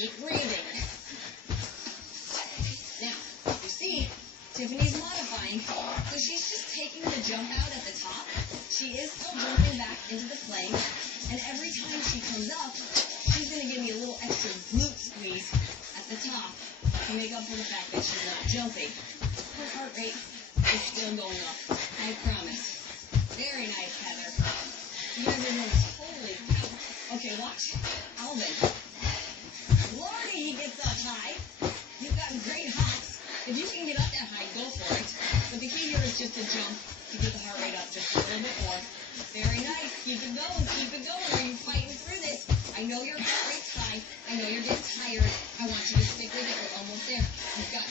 keep breathing. Now, you see, Tiffany's modifying, so she's just taking the jump out at the top. She is still jumping back into the flame, and every time she comes up, she's going to give me a little extra glute squeeze at the top to make up for the fact that she's not jumping. Her heart rate is still going up, I promise. Very nice, Heather. You guys are doing totally cow. Okay, watch Alvin. Lordy, he gets up high. You've got great hops. If you can get up that high, go for it. But the key here is just to jump to get the heart rate up just a little bit more. Very nice. Keep it going. Keep it going. Are you fighting through this? I know your heart rate's high. I know you're getting tired. I want you to stick with it. We're almost there. You've got